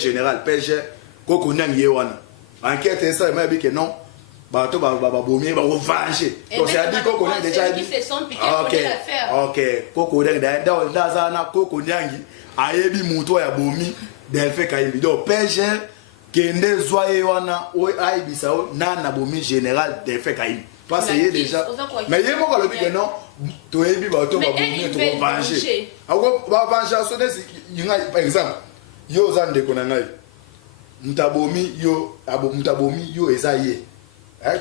général PG koko nyangi wana enquête ça m'a dit que non bato ba bomie ba revancher donc c'est à dire koko nyangi déjà dit OK koko nyangi dans zana koko nyangi ayebi muto ya bomi Delphin Kayimbi donc PG kende zoye wana o aibisa na bomi général Delphin Kayimbi parce que déjà mais yemo ko le dit que non to yebi bato ba bomi to revancher ba venger so par exemple yo zande kona ngai mutabomi yo ezaye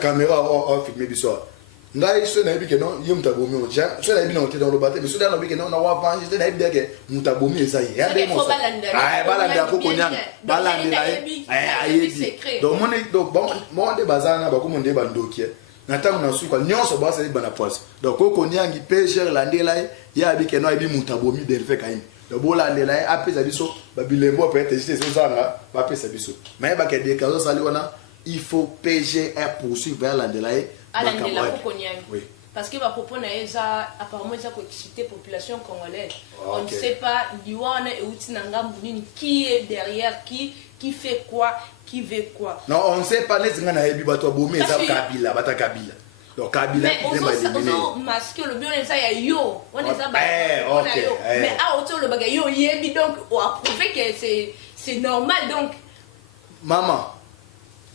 caméra o filmer biso ngai so na yebi que non yo mutabomi o ja so na yebi na hotel dans le bateau mais so na yebi que non na wa venger na yebi que mutabomi ezaye ya de mo balanda ko konyanga balanda ayebi donc bon de bazana ba ko monde bandoki na tangu na suka nyonso ba sa bana poise donc ko konyangi pêcheur landela ya bi que non yebi mutabomi Delphin Kayimbi le bola de la apesa biso babilembo peut-être c'est ça là ba pesa biso mais ba ke de kazo sali wana il faut PG poursuivre vers l'Andela oui parce que va propos na eza apparemment ça ko exciter population congolaise on ne sait pas liwana et utinanga mbuni qui est derrière qui fait quoi qui veut quoi non on ne sait pas les ngana yebi bato bomé za kabila bata kabila donc kabila mais masque le bien ça ya yo on est ça mais à autour le bagay yo yebi donc on a prouvé que c'est normal donc maman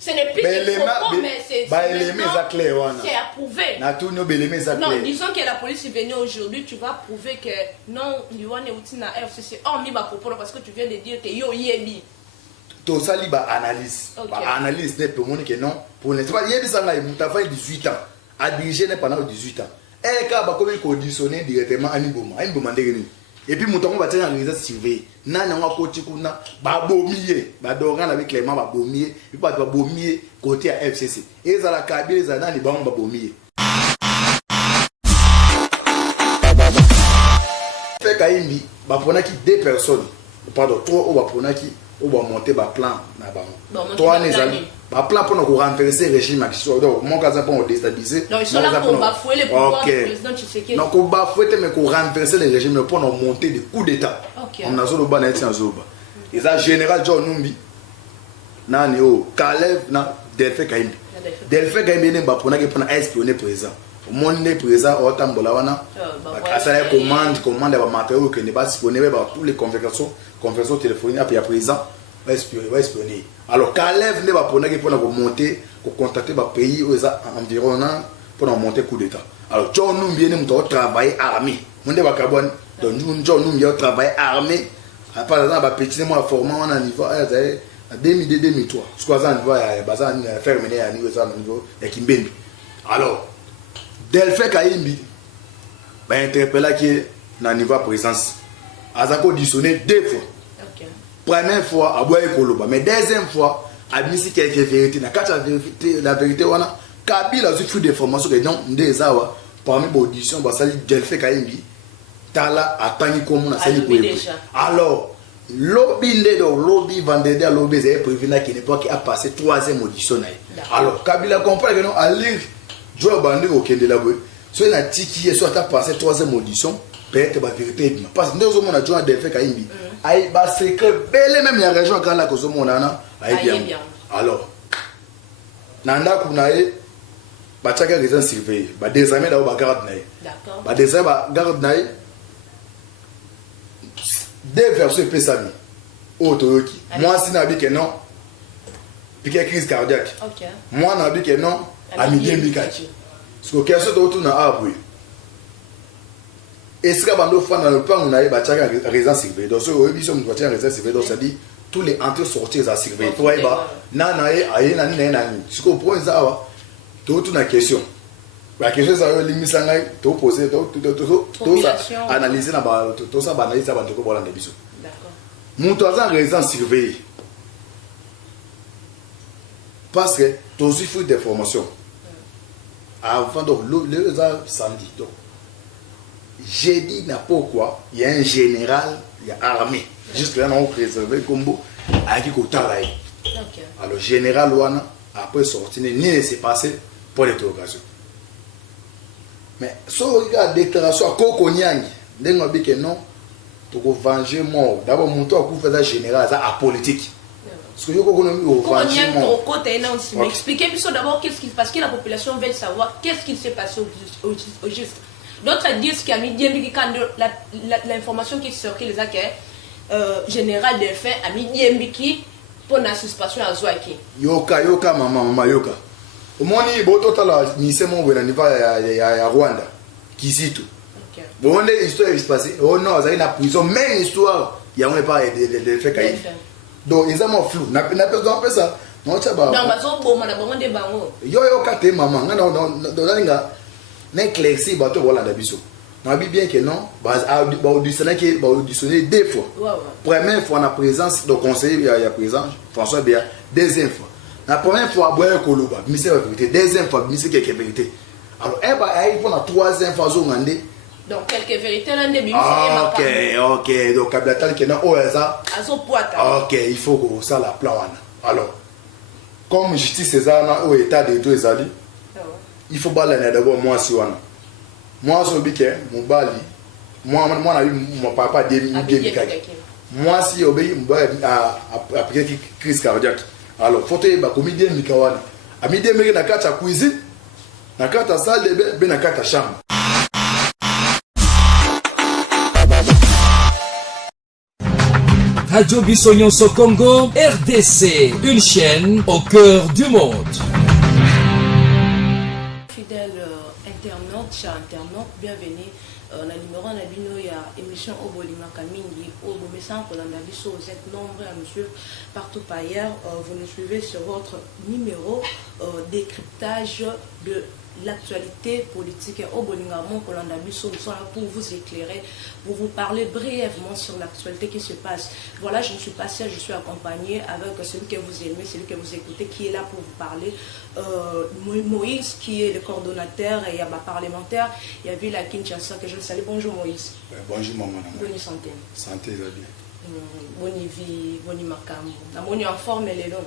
ce n'est plus des propos mais c'est approuvé non disons que la police est venue aujourd'hui tu vas prouver que non liwane utina FCC hormis ma propos parce que tu viens de dire que yo yebi to sali ba analyse n'est pour moi que non pour l'instant yebi ça ngai mutafa 18 ans à diriger pendant 18 ans et quand ba comme conditionné directement Aniboma ndengeni et puis mutongo ba tena résidence surveillée nana nga ko tikuna ba bomier ba doran avec Clément ba bomier et pas ba bomier côté à FCC et za la kabile za nani ba bomier fait Kayimbi ba ponaki deux personnes pardon trois ba ponaki ou ba monter ba plan na ba toi les amis ba plan pour nous renverser le régime actuel donc mon cas pour déstabiliser donc ils sont là pour bafouer les pouvoirs du président Tshisekedi donc on bafouer mais qu'on renverser le régime pour nous monter des coups d'état on a zolo ba na eti zoba ils a général John Numbi nani o Caleb na Delphin Kayimbi ne ba ponaki pour espionner président mon né président otambola wana asala commande ba matériaux que ne pas disponible ba tous les conversations téléphoniques après président va espionner alors Caleb ne va pour monter pour contacter ba pays aux environnants pour monter coup d'état alors John Numbi ne muto travailler armé monde ba carbone donc John Numbi travailler armé par exemple ba petit moi formant on a niveau 2002-2003 ce qu'on a niveau ya bazan faire mener à niveau ya Kimbembe alors Delphin Kayimbi va interpeller qui na niveau présence azako auditionné deux fois. Première fois à Boye Koloba mais deuxième fois admis quelques vérités na quatre la vérité wana Kabila a fait des formations que non ndezawa parmi l'audition ba sali Delphin Kayimbi tala atangi comme na sali alors lobby vendredi à lobby c'est prévu na qui n'est a passé troisième audition alors Kabila comprend que non à lire Joe Bandi au Kende la boy soit na tiki soit a passé troisième audition peut-être la vérité parce que nous on a joué à Delphin Kayimbi ay ba secret belé même la région quand la kozo monana ay bien alors nanda kunae ba tchaka résidence surveillée ba désormais là ba garde nae d'accord ba désormais ba garde nae deux versions pesami otoyoki moi si na bi que non piqué crise cardiaque OK moi na bi que non amidien bikati parce que question d'auto na abwe est-ce que bando fa dans le plan on a ba tchaka résidence surveillée donc ce émission on va tchaka résidence surveillée donc ça dit tous les entrées sorties à surveiller toi ba nana aye nani ce que point ça d'auto na question la question ça limite ngai to poser to analyser na ba to ça ba analyser ba to ko bola ndebiso d'accord muto azan résidence surveillée parce que tous les fruits d'information avant donc le samedi donc j'ai dit n'importe quoi il y a un général il y a armée juste là on préservé combo avec qui travaille alors général wana après sortir ni s'est passé pour l'interrogation mais so la déclaration à Koko Nyangi ndengo bi que non to ko venger mort d'abord monto a ku faire général ça à politique Parce que je expliquez d'abord qu'est-ce qui, parce que la population veut savoir qu'est-ce qui s'est passé au juste. D'autres disent qu'il y a mis l'information qui sortit les acquis général des faits a mis Diembiki pour la suspension à Zouaki. Yoka maman yoka. Au moins il boto tala ni c'est mon bon niveau à Rwanda Kizito. Bon l'histoire est passée. Oh non, ça une prison même histoire. Il y a pas de faits caïd. Donc ils ont flou. N'a pas ça. Non ça ba. Non, bazo bon na bon de bango. Yo kate maman non n'est clairci bateau voilà d'abiso. On dit bien que non, auditionner deux fois. Première fois, on a présence, donc conseiller, il y a présence, François Béa. Deuxième fois. La première fois, il y a Koloba, mais c'est la vérité. Deuxième fois, il y a quelques vérités. Alors, il y a la troisième fois, donc, quelques vérités, là, ok. Donc, Kablatal, qui est là, ok, il faut que ça la plan. Alors, comme justice César, au état des deux alliés, il faut balayer d'abord moi si on. Moi, je suis mon bali. Moi, mon papa dit moi, si obéi, après une crise cardiaque. Alors, il faut que les comédiens Mikawana. À midi, il y a une cuisine, une salle de bain, une chambre. Radio Bissognon Congo, RDC, une chaîne au cœur du monde. Chers internautes, bienvenue. Le numéro de l'émission Obolima Kamingi, Obomesan, vous êtes nombreux à nous suivre partout par ailleurs. Vous nous suivez sur votre numéro décryptage de l'actualité politique au Bolingamon, nous sommes là pour vous éclairer, pour vous parler brièvement sur l'actualité qui se passe. Voilà, je ne suis pas seule, je suis accompagnée avec celui que vous aimez, celui que vous écoutez, qui est là pour vous parler. Moïse, qui est le coordonnateur et ma parlementaire, il y a vu la Kinshasa que je le salue. Bonjour Moïse. Bonjour maman. Bonne santé. Santé, ça bien. Bonne vie, bonne macam. La bonne en forme et les lots.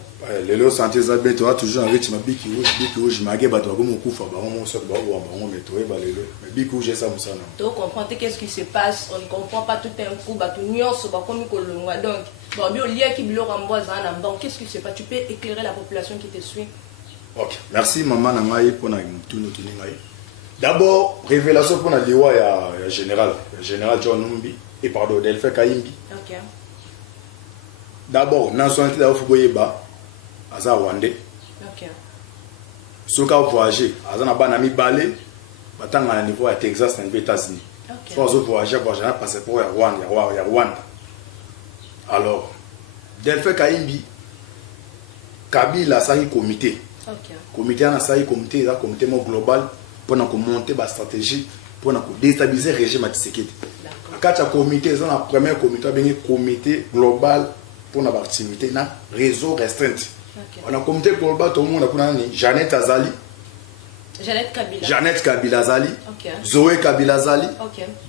Les lots santé, ça bien. Tu as toujours un rythme biki rouge, je m'agais battre comme mon coup, on sort de bon, mais tu es balé le. Mais biki rouge, ça me sonne. Tu comprends qu'est-ce qui se passe? On ne comprend pas tout un coup, bah tu n'y as pas comme Colombo. Donc, bon, bien lié qui bloque en bois en banque. Qu'est-ce qui se passe? Tu peux éclairer la population qui te suit. Ok, merci maman Nangaï pour tout notre Nangaï. D'abord, révélation pour la Liwa et général John Numbi et pardon Delphin Kaimbi. Ok. D'abord, nationalité d'Afrique Fogoyeba, Aza Rwandais. Ok. Ceux qui ont voyagé, Aza Nabanami Balé, battant à niveau à Texas dans les États-Unis. Ok. Soit ils ont voyagé, un passeport à Rwanda. Alors, Delphin Kaimbi, Kabila a un comité. Ok. Comité a un comité global pour monter la stratégie pour déstabiliser le régime à Tshisekedi. Quand il y a un comité, c'est le premier comité global pour notre activité, un réseau restreint. On a un comité global, tout le monde a Jeannette Azali. Jeannette Kabila Azali. Zoé Kabila Azali.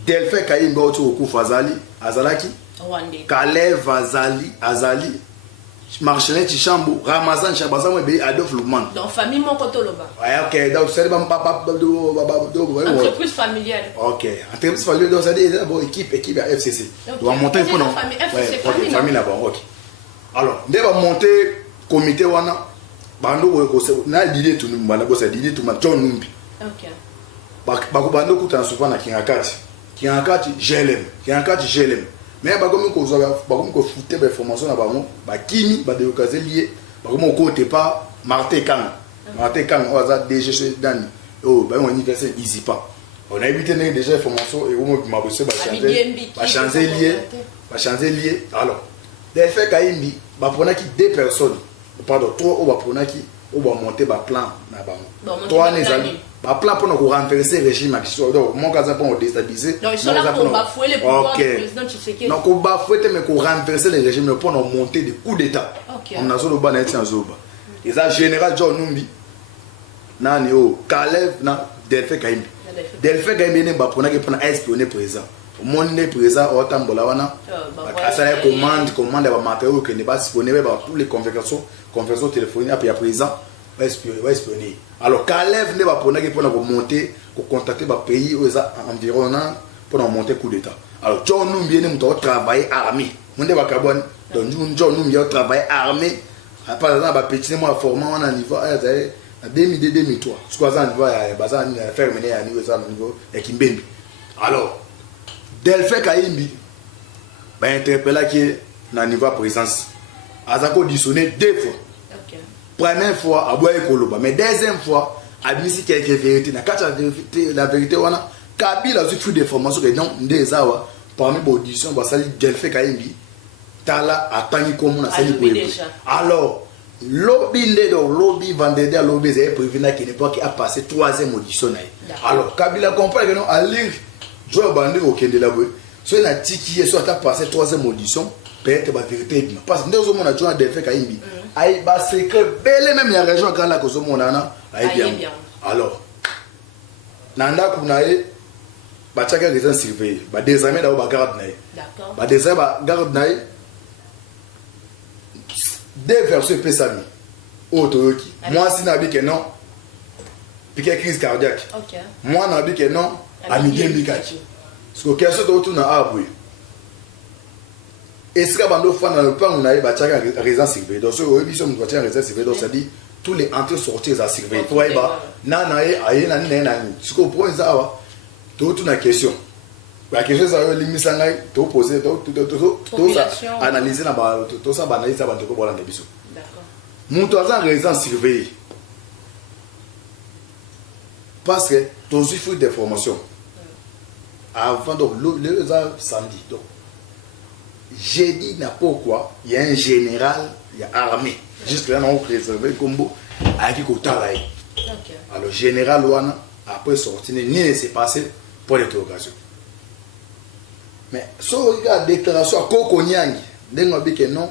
Delphin Kaimbi Azali. Azalaki. Kalev Azali. Marchelet Chichambo, Ramazan Chabazan et Adolphe Loumane. Donc, famille mon Kotoloba. Ok, donc c'est entreprise familiale. Ok, entreprise familiale, donc c'est d'abord équipe à FCC. Donc, on va monter pour nous. Famille là-bas, ok. Alors, on va monter comité, on a l'idée tout le monde, c'est l'idée tout le monde, John Numbi. Ok. Bakubando Koutan souvent à Kingakati. Kingakati, GLM. Mais comme on a foutu des formations là-bas, Kimi, des liés, comme on côté pas Martin Kang, on a déjà dans on université easy pas. On a évité déjà des formations et on m'a changer lié. Alors, des faits Kaimbi, bah pour qui deux personnes, pardon, trois ou bah pour qui on va monter un plan là-bas. Trois les amis. Bah plan pour nous renverser le régime donc mon cas pour déstabiliser. Donc ils sont là pour bafouer les pouvoirs du président Tshisekedi. Donc on bafouer mais pour renverser le régime pour nous monter des coups d'état. On a zolo bana etia zoba. Et ça général John Numbi nani o Kalev na Delphin Kaimbi. Delphin Kaimbi ne ba pona que pour espionner président. Mon né président otambola wana. Ça commande ba matériaux que ne pas espionner ba tous les conversations téléphoniques après président. Va espionner. Alors, Kalev ne va pas pour monter, pour contacter les pays environnants pour monter coup d'État. Alors, John Numbi ne va travailler armé. On ne va pas Donc nous avons travaillé armé. Par exemple, petit moi formé on a niveau 2002-2003. Ce qu'on a niveau faire mener à niveau et Kimbembe. Alors, Delphin Kaimbi va interpeller qui na niveau présence. Azako auditionné 2 fois. Première fois à Boye Koloba, mais deuxième fois à admis quelques vérités. La vérité wana Kabila a fait des formations que non des awa parmi les auditions bah ça dit Delphin Kaimbi tala atani comme na sali boye. Alors lobby vendredi à lobby c'est prévu na qui n'est pas qui a passé 3e audition. Alors Kabila comprend que non à lire Joe Bandi au Kende la boye. Soit na tiki soit a passé 3e audition peut-être la vérité parce que nous avons a joué Delphin Kaimbi. Aïe bah secret belle même la région quand la cause mon ana aïe bien. Alors nanda kunae ba chaka région surveiller ba désormais da ba garde nae. D'accord. Ba désormais ba garde nae deux versions pesami otoyoki. Moi si na bi que non piqué crise cardiaque. OK. Moi na bi que non amidien bikaki. Parce que question to tu na abwe. Est-ce que bando fa na le pan na ba chaka région surveiller. Donc ce émission nous va région surveiller donc ça dit tous les entrées sorties à surveiller. Toi ba na aye na ce que point ça wa to tu na question. La question ça limite ngai to poser to ça analyser na ba to ça analyser ba ko bola ndebiso. D'accord. Muto aza région surveiller. Parce que ton suffit d'information. Avant donc le samedi donc j'ai dit n'importe quoi, il y a un général, il y a armée. Juste là, on a réservé combo avec qui travaille. Alors, général Ouana, après sortir, ni s'est passé pour l'interrogation. Mais, si on regarde la déclaration à Kokonyang, on a dit que non,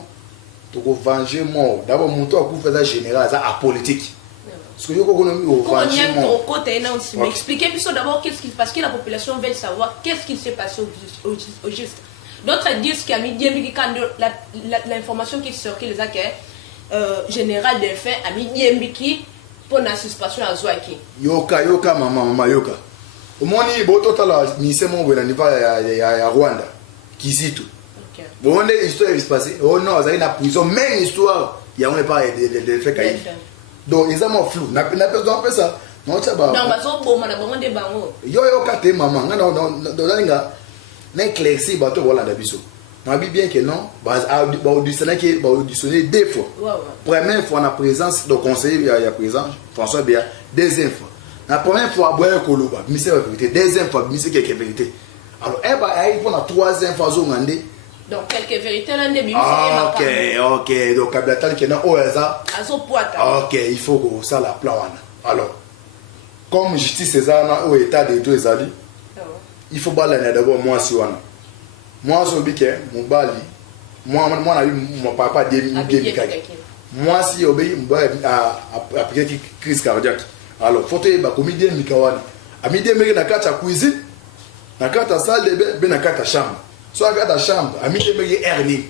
tu vas venger mort. D'abord, mon tour pour faire ça général, ça à politique. Parce que je Kokonyang, au côté, mais expliquez plutôt d'abord qu'est-ce qui se passe, que la population veut savoir qu'est-ce qui s'est passé au juste. D'autres disent qu'il y a mis l'information qui sort, qui les a général Delphin a mis Diembiki pour la suspension à Zouaki. Yoka, maman, yoka. Au moins, il y a un ministère à Rwanda, Kizito. Bon, on est histoire qui se passe. Oh non, il y a une prison, même histoire, il y a un pas de Delphin Kaï. Donc, ils ont flou. On n'a pas fait ça. Non, c'est pas. Non, mais on a des bango. Yoka, maman, non, n'éclairci bateau voilà d'abisso. On dit bien que non, auditionner 2 fois. Première fois en présence du conseiller il y a présent François Béa, deuxième fois. La première fois Boye Koloba, ministère de la vérité, deuxième fois ministère quelques vérités. Alors elle va pour la troisième fois zongandé. Donc quelques vérités là des OK, donc Kablatal que non oza. OK, il faut que ça la plan. Alors comme justice César au état des deux ali. Il faut balayer d'abord moi si wana. Moi je dis que mon bali moi na mon papa de moi si obéi après crise cardiaque. Alors faut te ba comédien mikawani. A midi meke na kata cuisine, na kata salle de bain, na kata chambre. Soit kata chambre, a midi meke hernie.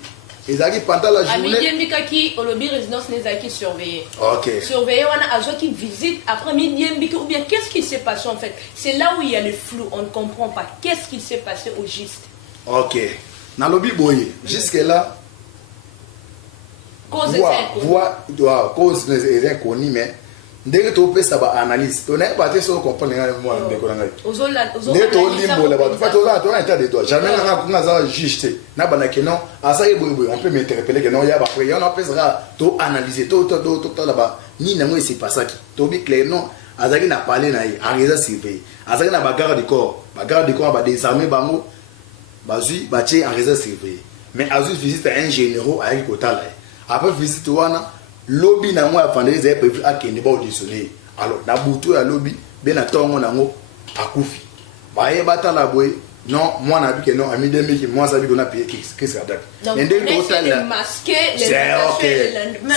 Ils arrivent pendant la journée. A midi meke au lobby résidence les qui surveiller. OK. Surveiller on a qui visite après midi meke ou bien qu'est-ce qui s'est passé en fait? C'est là où il y a le flou, on ne comprend pas qu'est-ce qui s'est passé au juste. OK. Dans le lobby boye, jusque là cause est inconnue mais dès que tu fais ça analyse tu n'as pas de comprendre moi de connaître dès to limbo là bas tu as état de toi jamais na za juste na bana que non asa eboy on peut m'interpeller que non il y a après on appelle ça to analyser to là bas ni na moi c'est pas ça qui to bi clair non azaki na parler na a réserve surveiller azaki na bagarre du corps ba désarmer bango bazui ba tie en réserve surveiller mais azui visite un généraux avec total après visite wana lobby na moi afande les prévu à kende ba auditionner alors na butu ya lobby be na tongo nango akufi ba ye bata la boy non moi na bi que non ami demi qui moi ça bi qu'on a payé qu'est-ce que ça donc mais total masquer les okay.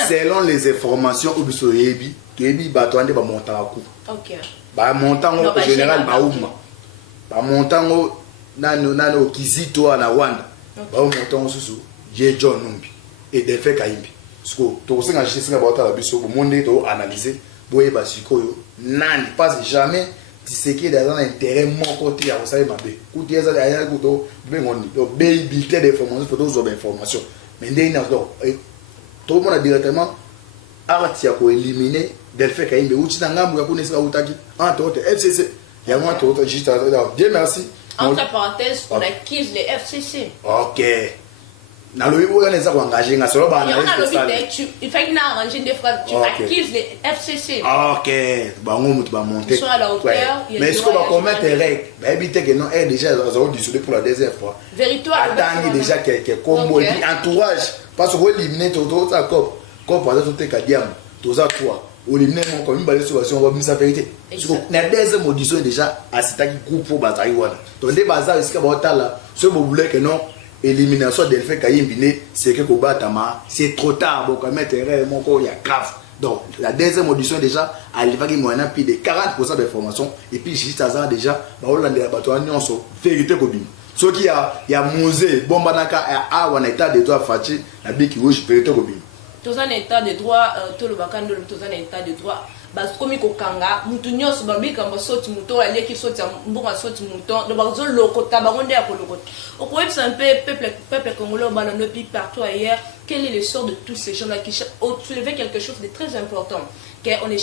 Selon les informations obiso yebi kebi bato ande ba montant coup OK ba montant au général ba montant nano Kizito na Rwanda ba montant susu je John Numbi et Delphin Kaimbi parce que to singa justice ba ta la biso bo monde to analyser boye ba sikoyo nani pas jamais tu sais que dans un intérêt mon côté ya osai mabe kuti eza ya ko to be ngoni to be bulletin d'information photo zo d'information mais ndenge encore tout le monde directement arrêté à éliminer Delphin Kayimbe ou tu n'as pas connaissance à Outaki entre autres FCC il y a moins d'autres juste Dieu merci entre parenthèses on acquise les FCC. OK na lobi on les a engagés na solo ba na il fait na arranger des fois tu acquises les FCC. OK bango mutu ba monter sur la hauteur mais est-ce qu'on va commettre règle ba éviter que non est déjà ont dissous pour la deuxième fois véritoire attendre déjà quelqu'un combo et entourage parce que éliminer tout ça comme par exemple te kadiam tout ça toi éliminer mon comme une balai sur on va me sa vérité na deuxième audition déjà asitaki groupe pour bazari wana donc des bazar est-ce que ba otala ce vous voulez que non élimination Delphin Kayimbi c'est que Kobatama c'est trop tard pour commettre erreur mon il y a grave donc la deuxième audition déjà elle va gagner moins plus de 40% d'informations et puis juste à ça déjà ba Hollande ba to nyonso vérité ko bim ce qui y a musée bombanaka a en état de droit fati la biki rouge vérité ko bim tous en état de droit tout le bakando tous en état de droit parce que ko kanga mutu nyos babi kamba soti muto ali ki soti mbonga soti muto do bazo lokota bangonde ya kolokota au point c'est un peu peuple congolais balando puis partout ailleurs quel est le sort de tous ces gens là qui soulever quelque chose de très important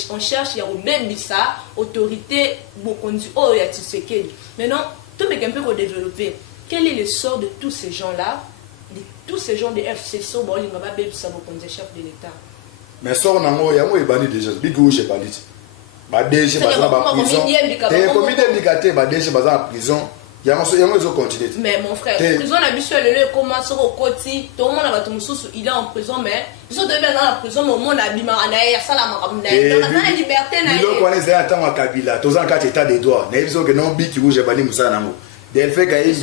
on cherche ya robembisa autorité bokondi o ya Tshisekedi maintenant tout mais un peu ko développer quel est le sort de tous ces gens là de tous ces gens de FCC bon linga ba bebisa bokondi chef de l'état. Mais sort nango ya mo ebani déjà big rouge ebani ba DG ba za ba prison et combien d'indicateurs ba DG ba za prison ya mo zo continuer mais mon frère prison na biso lelo commence au koti to mona ba tumususu il est en prison mais biso de bien dans la prison mo mona bima na ya sala makamna na liberté na yo ko neza ata wa kabila to za kati état de droit na biso que non big rouge ebani musala nango Delphin Kayimbi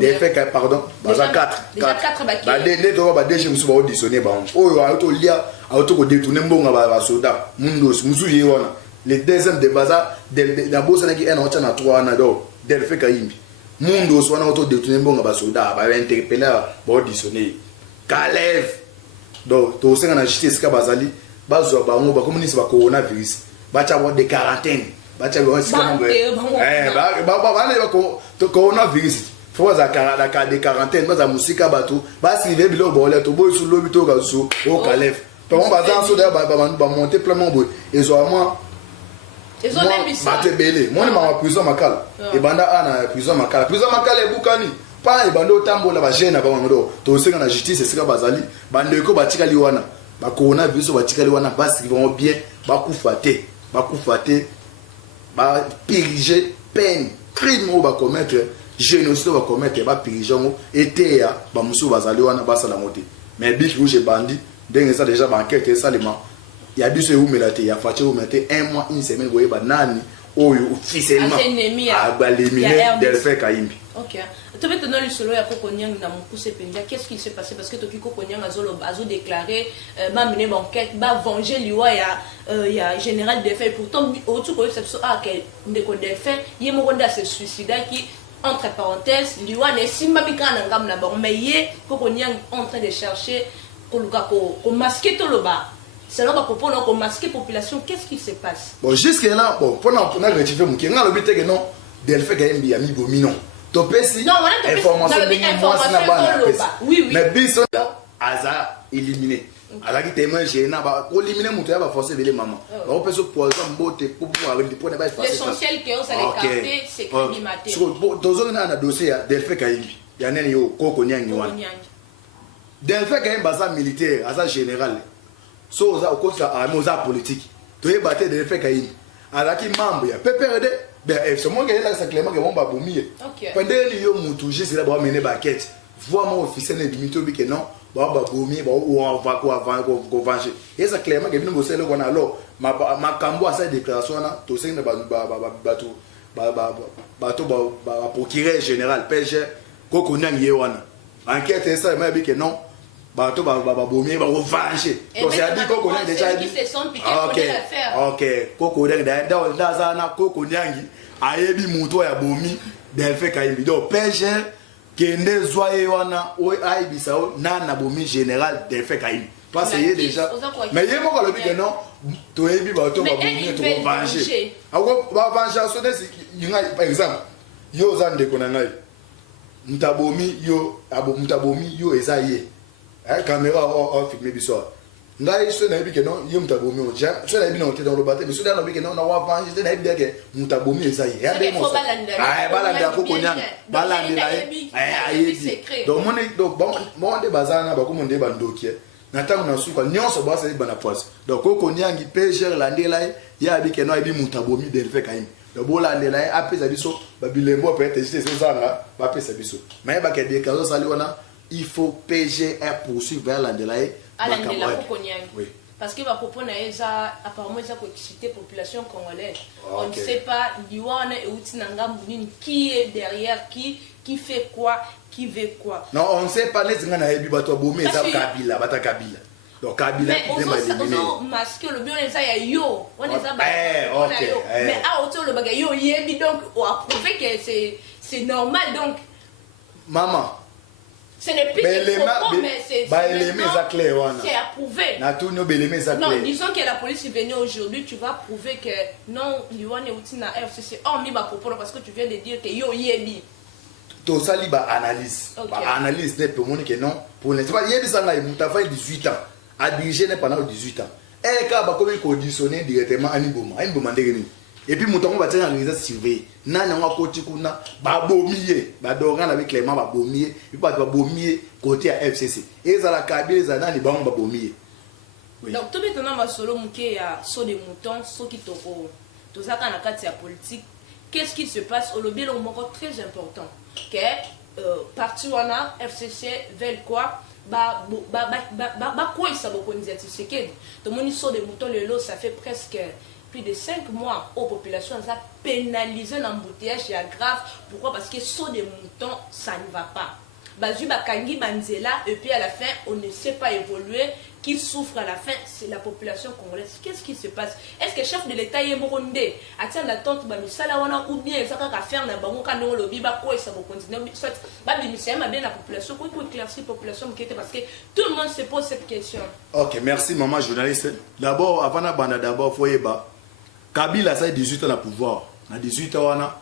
Delphin Kayimbi pardon baza 4 ba dende to ba DG musu ba auditionner ba oyo auto lia auto ko détourner mbonga ba soda mundos musu ye wana le deuxième de baza na bosa na ki en ocha na 3 na do Delphin Kayimbi mundos wana auto détourner mbonga ba soda ba interpeller ba auditionner Kalev donc to senga na justice ka bazali bazwa ba ngo ba communiste ba coronavirus ba cha de quarantaine ba cha ba coronavirus faut za la de quarantaine ba za musika batu ba srive bilo bola to boy sur lobi to ga so o Kalev par on ba za so da ba monter pleinement boy ezoama même ici ba te belé moi ma prison makala e banda ana prison makala e bukani pa e bando tambola ba jeune ba ngodo to senga na justice sika bazali bande ko batika liwana ba coronavirus batika liwana ba srive bien ba kufate ba piriger peine crime ou ba commettre génocide ba commettre ba piriger été ya ba musu bazali wana ba sala moté mais big rouge bandi ndenge ça déjà ba enquête ça lema ya biso e umelate ya fache umete 1 mois une semaine boye ba nani oyo officiellement ba éliminer Delphin Kayimbi. OK. Tu veux te donner le solo ya Kokonyang na mukuse pendia qu'est-ce qui s'est passé parce que Toki Kokonyang azo déclaré ba mener enquête ba venger liwa ya général Delphin pourtant autour de cette que ndeko Delphin yemo ronda se suicida qui entre parenthèses liwa ne simba bikana ngam na ba mais ye Kokonyang en train de chercher ko masquer tout le bas. C'est là pour nous masquer population qu'est-ce qui se passe. Bon jusque là bon pour rectifier mon qui nga lobité que non Delphin Kayimbi ya mi bomino. Topesi information oui mais biso aza éliminé azaki témoin gênant ba éliminer mutu ya ba forcer vele maman ba opeso poison mbote pour ne pas effacer l'essentiel que on s'allait capter c'est climaté so dozo na dossier ya Delphin Kayimbi ya nene yo Kokonyang wana Delphin Kayimbi baza militaire aza général so za okosa armée za politique to e battre Delphin Kayimbi azaki membre ya PPRD ben c'est moi qui là ça clairement que on va bomber pendant yo mutu juste là ba mener baquette voir mon officiel de limite bi que non ba bomber ba on va ko venger et ça clairement que nous c'est le qu'on alors ma kambo à cette déclaration là to c'est ba procureur général PG Kokonyang yewana enquête ça m'a dit que non bato ba bomber ba venger donc c'est dit Kokonyang déjà dit OK Kokonyang dans na Kokonyang ayebi muto ya bomi Delphin Kayimbi donc PG kende zoye wana o aibisa na bomi général Delphin Kayimbi toi c'est déjà mais yemo ko lobi que non to yebi bato ba bomi to venger ako ba venger so des par exemple yo zande ko na ngai mutabomi yo ezaye caméra o filmer biso ngai so na bike non yum tabomi o ja so na bi na ote dans le bateau mais so na bike non na wa vange na bi ke mutabomi eza yi ya be mo balanda ko konya balanda ayi donc mon donc bon de bazana ba ko mon de bandokie na tangu na suka nyonso ba se bana poise donc ko konyangi pêcheur landela ya bike non bi mutabomi de fait kaim donc bolandela apesa biso ba bilembo peut-être c'est ça ba pesa biso mais ba ke de kazo sali wana il faut PGR poursuivre vers l'Andelaï. Oui. Parce que va propos apparemment ça exciter population congolaise. On ne sait pas qui est derrière, qui fait quoi, qui veut quoi. Non, on ne sait pas les gens qui bateau boumé ça Kabila, bata Kabila. Donc Kabila qui est masqué le bien ça yo, on est ça mais à autour le bagay yo yebi donc on a prouvé que c'est normal donc maman ce n'est plus que propos, mais c'est approuvé. Non, disons que la police est venue aujourd'hui, tu vas prouver que non, Liwane Outina FCC, hormis ma propos, parce que tu viens de dire que yo yebi. Tout ça, il y a analyse. Analyse n'est pas que non. Pour l'instant, il y a des gens qui ont 18 ans, à diriger pendant 18 ans. Et quand on a conditionné directement à Niboma, et puis mouton va tenir en résidence surveillée. Nana on a côté kuna ba bomier, ba doran avec les mains ba bomier, puis ba bomier côté à FCC. Et ça la Kabila ça dans les bancs ba bomier. Donc tout maintenant ma solo muké ya saut des moutons, saut qui toko. Tout ça quand la carte politique, qu'est-ce qui se passe au lobby long encore très important. Que parti wana FCC veulent quoi? Quoi ça beaucoup initiative c'est que tout le monde saut des moutons le lot ça fait presque plus de 5 mois aux populations ça pénalisé l'embouteillage c'est grave. Pourquoi? Parce que saut des moutons ça ne va pas. Bazu bakangi banzela et puis à la fin on ne sait pas évoluer. Qui souffre à la fin c'est la population congolaise. Qu'est-ce qui se passe? Est-ce que le chef de l'État est morondé attend l'attente bamisala wana ou bien ça ka faire na bango ka no lobi ba ko ça va continuer soit ba bimisa ma bien la population pour éclaircir la population parce que tout le monde se pose cette question. OK, merci maman journaliste. D'abord avant na banda d'abord faut yeba Kabila ça 18 ans à pouvoir. Na 18 ans wana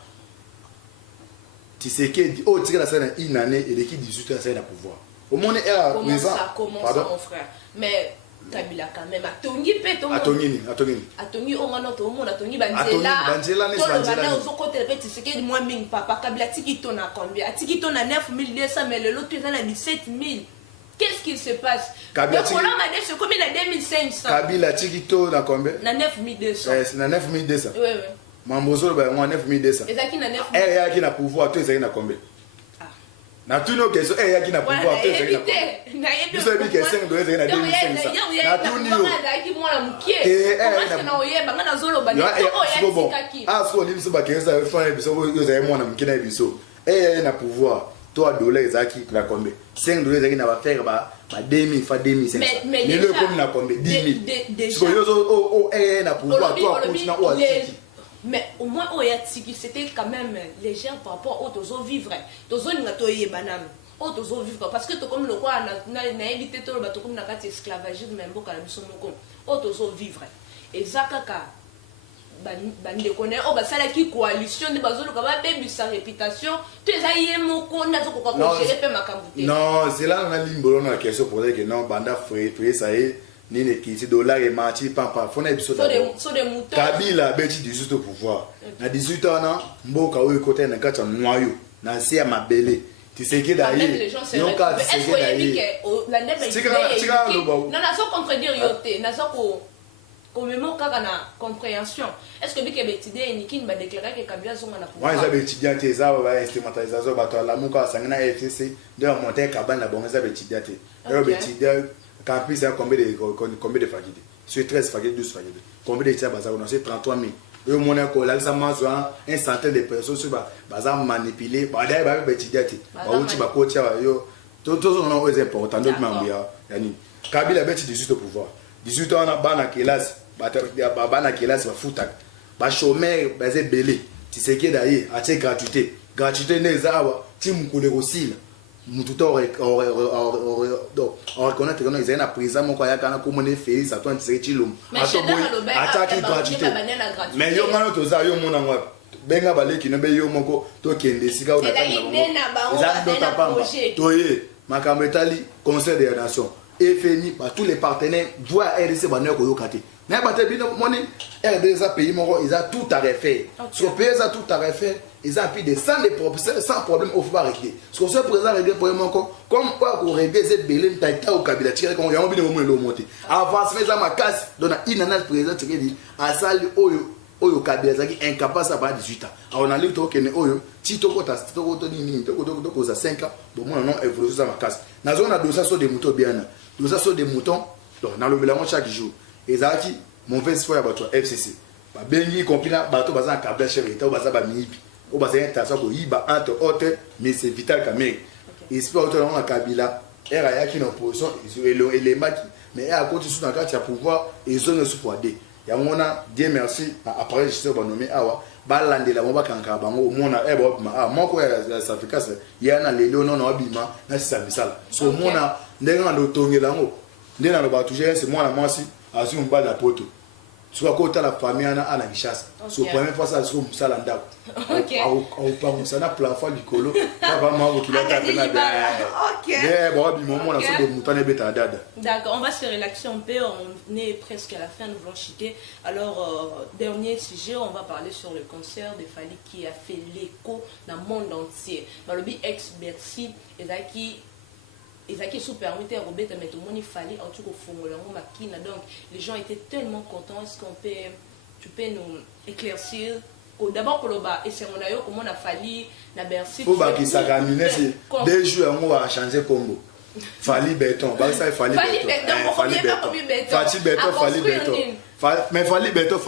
Tshisekedi oh tika ça une année et l'équipe 18 ans ça à pouvoir. Au monde est à comment ça commence mon frère? Mais Kabila quand même atongi peto atongi on a tout le monde atongi banzela ne zo côté répéter ce que moi ming papa Kabila tiki tona combien tiki tona 9200 mais le lot est à 17000. Qu'est-ce qui se passe? Kabila tiki c'est combien à 2500. Kabila tiki tona combien? Na 9200. C'est na 9200. Oui. Mambozo ba 9200. Ezaki na 9000. Eh ya qui na pouvoir toi ezaki na combien? Na tout nos questions eh ya qui na pouvoir toi ezaki na combien? Vous savez que 5 dollars ezaki na 2500. Na tout nio. Ah so limso ba kenza fa biso yo za mwana mkina biso. Eh na pouvoir toi dollars ezaki na combien? 5 dollars ezaki na ba faire ba 2000 fa 2500. Mais le comme na combien? 10000. So yo na pouvoir toi continue au atiki. Mais au moins, c'était quand même légère par rapport aux autres vivres. Parce que comme le roi n'a évité tout le bateau comme la carte esclavagisme, même beaucoup à la mission autres vivre. Et ça, bande connaît oh bah ça la qui coalition de bazo le kaba baby sa réputation tu es aïe mon ko na zo ko gérer pe makambuté. Non, c'est là on a limbolo na question pour dire que non banda frère ça est ni ne kiti dollar et mati pampa fona ebiso da so de mouton Kabila beti 18 au pouvoir na 18 ans na mboka oyo côté na kata noyo na sia mabele Tshisekedi d'ailleurs non ka Tshisekedi d'ailleurs la nebe non na so contredire yote na so ko comme même quand on a compréhension est-ce que bike betidé ni kin ba déclarer que Kabila zonga na pouvoir moi za betidia te za ba instrumentalisation ba to la muka sangina FCC de monter kabana bon za betidia te betidia campus a combien de faguides? Sur 13 faguides, 12 faguides. Combien de tiers bazar? On a 33 000. Et au moment où là, ça mange un centaine de personnes sur bazar manipulé. D'ailleurs, bah betidiati. Bah outi bah coach yo. Tout on a des importants. D'autres membres yani. Kabila beti 18 au pouvoir. 18 ans on a bana kelas. Bana kelas va foutak. Bah chômeur basé belé. Tu sais que d'ailleurs, à tes gratuité. Gratuité n'est awa. Tim koule aussi. Mututa reconnaître que ils ont prison mon koya kana comme on fait ça toi c'est chilum attaque gratuité mais yo ngano to za yo mona ngwa benga baleki no be yo moko to kende sika o na tanga ngo za ndo tapa toye makambo etali Conseil des Nations FMI par tous les partenaires voient RDC banner ko yokate na baté bino moni RDC pays moko ils ont tout à refaire ce pays a tout à refaire ils ont plus de 100 sans problème au pouvoir régler ce que ce président régler pour moko comme quoi ko régler cette belé taita au Kabila tiré comme yango bino mo lo monter avance mais ça ma casse dona inana président tiré dit asali oyo Kabila zaki incapable à 18 ans on a lu to kene oyo ti to kota to to ni to ko za 5 ans bon moi non évolution ça ma casse na zone de ça so des moutons bien de ça so des moutons donc dans le bilan chaque jour ezaki mauvaise foi ya bato FCC ba bengi compila bato baza Kabila chef état baza ba miibi o baza intention ko yiba entre autres mais c'est Vital Kamerhe espère auto na Kabila era yaki na opposition élément mais à côté sous dans carte ya pouvoir et zone sous pouvoir D ya mona Dieu merci après je sais ba nommer awa ba landela mo ba kanka bango mona e ba bima moko ya Safrika ya na lelo non na bima na sisa misala so mona ndenga ndo tongela ngo ndena no ba toujours c'est moi la moi si azu mba na poto soit côté la famille ana Kinshasa so première fois ça so musala ndako au pas musala plafond likolo ba ma ko kilata pena OK bon bi moment na so de mutane beta dada. D'accord, on va se relaxer un peu, on est presque à la fin, nous voulons chuter. Alors dernier sujet, on va parler sur le concert de Fally qui a fait l'écho dans le monde entier. Balobi ex Bercy Ezaki sous permis de Robert mais tout le monde il fallait en tout cas au makina donc les gens étaient tellement contents. Est-ce qu'on peut tu peux nous éclaircir d'abord pour le bas et c'est mon aïe comment on a fallu na Bercy faut pas qu'il s'agamine c'est deux jours on va changer Congo Fally béton bah ça Fally béton Fally béton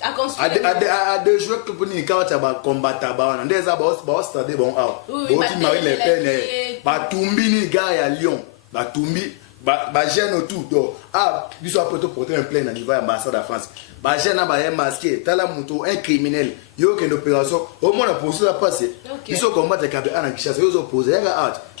à deux joueurs que pour nous quand tu vas combattre bah on des abos stade bon ah bon tu Marine Le Pen bah tumbi ni gars à Lyon bah tumbi bah gêne autour donc biso après tout porter un plainte à niveau ambassade de France bah gêne ba un masqué tala moto un criminel yo que l'opération au moins la police a passé biso combattre Kabila na Kinshasa yo opposé ya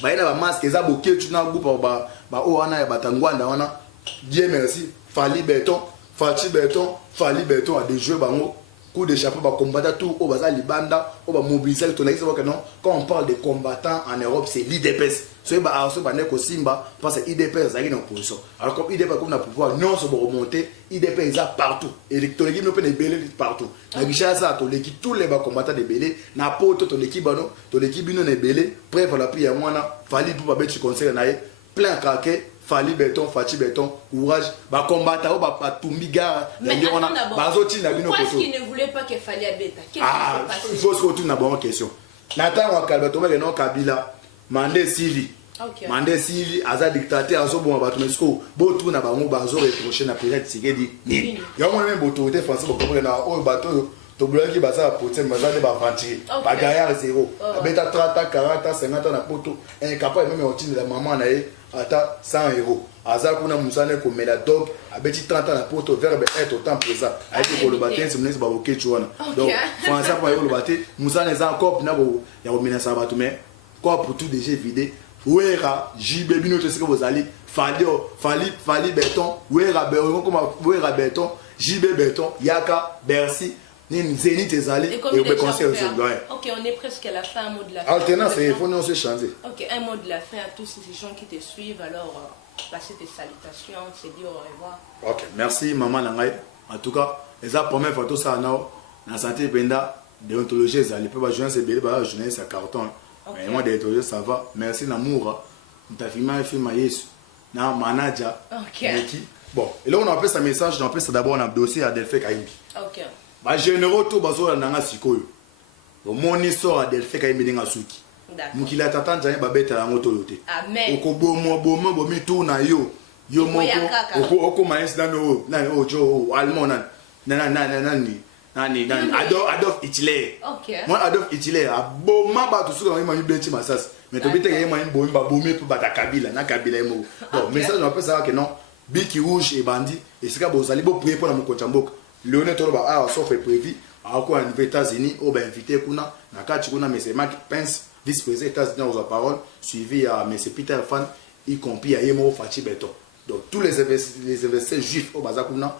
bah ina ba masque za boké tu na groupe bah o ana ya batangwanda wana Dieu merci Fally béton Fally béton a des jeux bango coup de chapeau ba combattre tout au bazar libanda au ba mobiliser ton avis que non quand on parle de combattants en Europe c'est l'IDPS so ba aso ba neko simba parce que IDPS a une opposition alors comme IDPS comme na pouvoir non se remonter IDPS ça partout électronique no peut les belé partout na Kinshasa to l'équipe tous les ba combattants de belé na poto to l'équipe bano to l'équipe bino na belé preuve la prière mwana Fally pour ba betu conseil na plein craqué Fally béton courage ba combattre ou ba tumbiga mais on a bazoti na bino pourquoi est-ce qu'il ne voulait pas que Fally abeta il faut se retourner na bonne question Nathan wa Kabila to ba non Kabila mandé Sylvie mandé Sylvie aza dictateur azo bon ba to mesko bo tout na bango bazo reprocher na président Tshisekedi ni yo mo même autorité française ba ko na o bato to bloquer ba ça pour tellement ba vantir ba gaillard zéro abeta 30 40 50 na poto incapable même otine la maman na ata 100 €. Aza kuna musane ko mela dog abeti 30 ans na poto verbe être autant présent a été ko le batin c'est ministre ba oké chwana donc français pa yo le batin musane za encore na bo ya ko menasa ba to mais quoi pour tout déjà vidé wera JB bino to ce que vous allez Fally béton wera béton JB béton Yaka Bercy ni Zénith ezali et au conseil aux doyen. OK, on est presque à la fin, un mot de la fin. Alternance il faut nous se changer. OK, un mot de la fin à tous ces gens qui te suivent alors passer tes salutations, se dire au revoir. OK, merci maman Nangai. En tout cas, les première photo ça na santé penda déontologie ezali peut ba joindre ces bébés ba journée ça carton. Mais moi déontologie ça va. Merci Namoura. Ntafima film Yesu. Na manager. OK. Bon, et là on appelle ça message, on appelle ça d'abord un dossier à Delphi Kaimbi. OK. Ba généraux tout bazo nanga sikoyo. Bo moni so a Delphi Kaimbi ninga suki. Mukila tatanja ba beta la moto yote. Amen. Oko bomo mi tout na yo moko oko maïs dans no na ojo allemand nani Adolf Hitler. OK. Moi Adolf Hitler a boma ba to suka ma beti masas. Mais to bete yema bo ba bomi pour bata Kabila na Kabila mo. Bon, message on appelle ça que non. Biki rouge et bandit et c'est que bozali bo prier pour la mokochambok. Léoné Toloba a sauf prévu à quoi aux États-Unis au ben invité kuna na kati kuna mais c'est Mike Pence vice-président des États-Unis aux paroles suivi à monsieur Peter Fan y compris à Yemo Fally béton. Donc tous les investisseurs juifs au bazakuna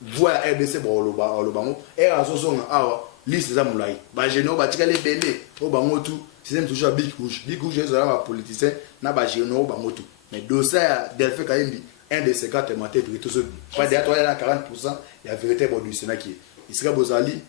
voient RDC bolobango et azozonga awa liste za mulai ba geno ba tikale belé au bango tout c'est toujours Big Rouge. Big Rouge, ils ont un politicien, n'a pas géré non ba moto. Mais dossier Delphin Kayembi, un de ces quatre matés pour tout ce. Pas derrière toi il y a 40%, il y a vérité bon du Sénat qui. Il serait Bozali,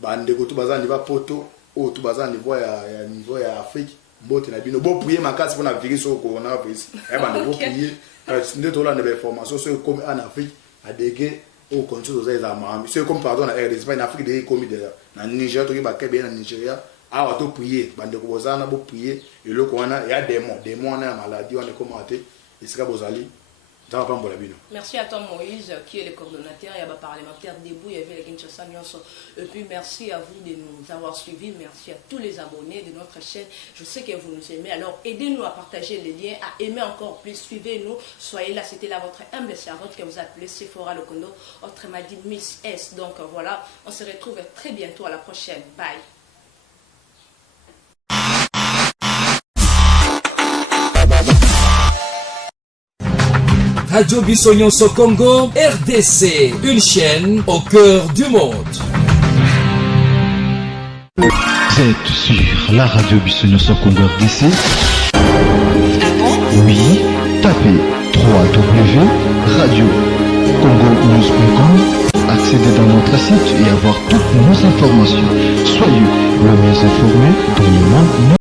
ba ndeko tout bazan niveau poto, au tout bazan niveau ya Afrique. Mbote na bino bo prier ma case pour na virer sur coronavirus. Eh ba ndeko prier. Nous avons des formations comme en Afrique, à déguer au contrôle aux armes. C'est comme pardon en RDC, en Afrique, des commis de la Niger, tu vas bien en Nigeria, à auto prier, bande de Bozana, beau prier, et le Kouana, il y a des mots, on a maladie, on est commenté, il sera Bozali. Merci à toi Moïse qui est le coordonnateur et à parlementaire debout, il y avait les Kinshasa. Et puis merci à vous de nous avoir suivis, merci à tous les abonnés de notre chaîne. Je sais que vous nous aimez, alors aidez-nous à partager les liens, à aimer encore plus, suivez-nous, soyez là, c'était là votre humble servante que vous appelez Sephora Lokondo, autrement dit Miss S. Donc voilà, on se retrouve très bientôt, à la prochaine, bye. Radio Bissonyonso Congo, RDC, une chaîne au cœur du monde. Vous êtes sur la radio Bissonyonso Congo RDC. Oui, tapez www.radiocongonews.com, accédez dans notre site et avoir toutes nos informations. Soyez le mieux informés dans le monde.